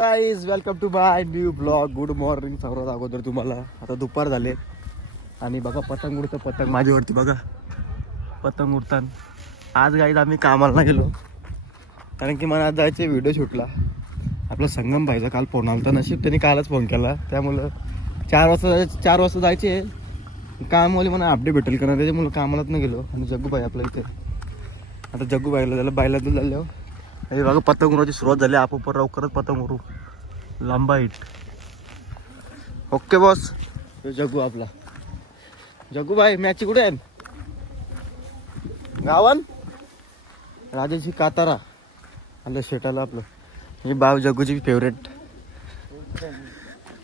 Guys welcome to my new blog. Good morning सर्वात अगोदर तुम्हाला. आता दुपार झाले आणि बघा पतंग उडतं. पतंग माझ्यावरती बघा पतंग उडताना. आज गाईज आम्ही कामाला नाही गेलो कारण की मला आज जायचे व्हिडिओ शूटला. आपला संगम भाईचा काल फोन आला होता. नशीब त्यांनी कालच फोन केला त्यामुळं 4 वाजता जायचे कामवाली मला अपडेट भेटेल कारण त्याच्यामुळं कामालाच नाही गेलो. आणि जग्गूबाई आपल्या इथे आता जग्गूबाईला झालं बायला दूध झालं. आणि बघा पतंग उडवायची सुरुवात झाली. आपण लवकरच पतंग उडू. लांबा हिट. Okay boss. जग्गू आपला जग्गूबाई मॅची कुठे आहे गावन राजाची कातारा आलं शेटाला आपलं. हे बाव जग्गूची फेवरेट.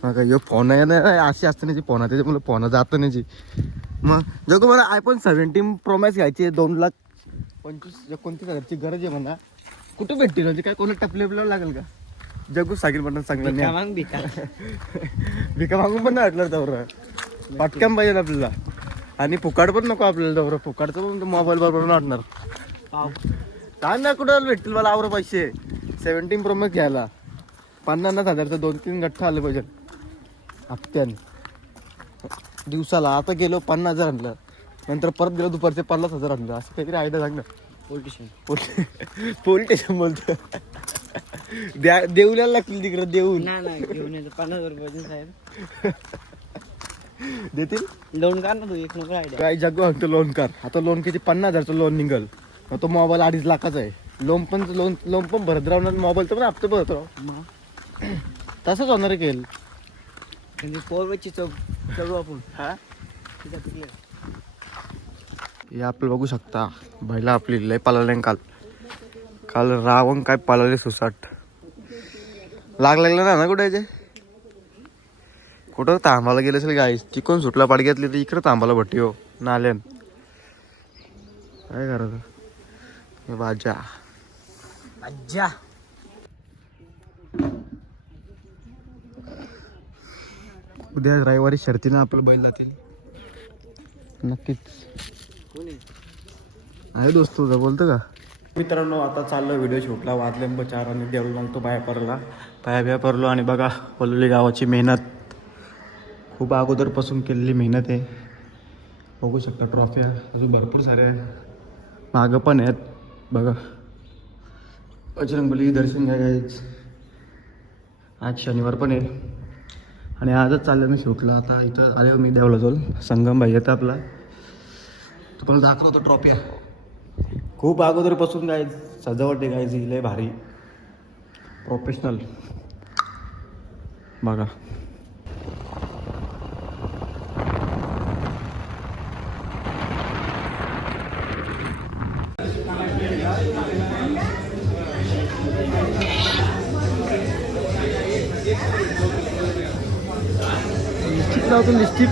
मग यो फोन आहे ना अशी असते नाही फोन त्याच्यामुळे फोन जात नाही. मग जग्गू मला iPhone 17 Pro Max घ्यायची 2,25,000ची गरज आहे म्हणा. कुठे भेटतील म्हणजे काय कोणा टपले लागेल का? जग्गू सांगेल म्हणून चांगलं नाही. भिका मागून पण नाही वाटलं तर पटकन पाहिजे आपल्याला. आणि फुकाड पण नको आपल्याला तर फुकाडचं पण मोबाईल बरोबर वाटणार. काय ना कुठं भेटतील मला आवर पैसे 17 Pro Max घ्यायला 50,000चं 2-3 गठ्ठा आलं पाहिजे हप्त्याने दिवसाला. आता गेलो 50,000 आणलं नंतर परत गेलो दुपारचे 50,000 आणलं. असं काहीतरी आयडिया सांग ना. पोलीस स्टेशन बोलतो. देऊला लागतील तिकडे देऊन 50,000 रुपये साहेब देतील. लोन कार ना तू एक नंबर आयडिया. काय जग्गू सांगतो लोन कार. आता लोन किती 50,000चं लोन निघल. तो मोबाईल 2.5 लाखाचा आहे. लोन पण भरत राहणार. मोबाईलचं पण हप्ते भरत राहू. तसंच होणार आहे केल म्हणजे 4 चढू आपण. हा हे आपलं बघू शकता बैला आपली लय पाळले. काल रावण काय पाळले सुसाट लागलेलं ना कुठे याचे. कुठं थांबायला गेले असेल गाई. चिकन सुटला पाड घेतली तर इकडं थांबायला भट्टी हो नाल्यान. काय करायचं भाज्या भाज्या. उद्या रविवारी शर्तीनं आपलं बैल जातील नक्कीच. आहे दोस्त तुझा बोलतो का मित्रांनो. आता चाललं व्हिडिओ शूटला. वाजले 4 आणि देवला लागतो पाया परलो. आणि बघा पलोली गावाची मेहनत खूप अगोदरपासून केलेली मेहनत आहे. बघू शकता ट्रॉफ्या अजून भरपूर साऱ्या मागं पण आहेत. बघा बजरंगबली दर्शन घ्यायच. आज शनिवार पण आहे आणि आजच चाललं ना शूटला. आता इथं आले मी देवला जाऊन संगम भाई येतं आपला. तुम्हाला दाखवतो ट्रॉफ्या. खूप अगोदरपासून काय सजावट आहे काय लय भारी प्रोफेशनल. बघा लिस्टिक लावतो लिस्टिक.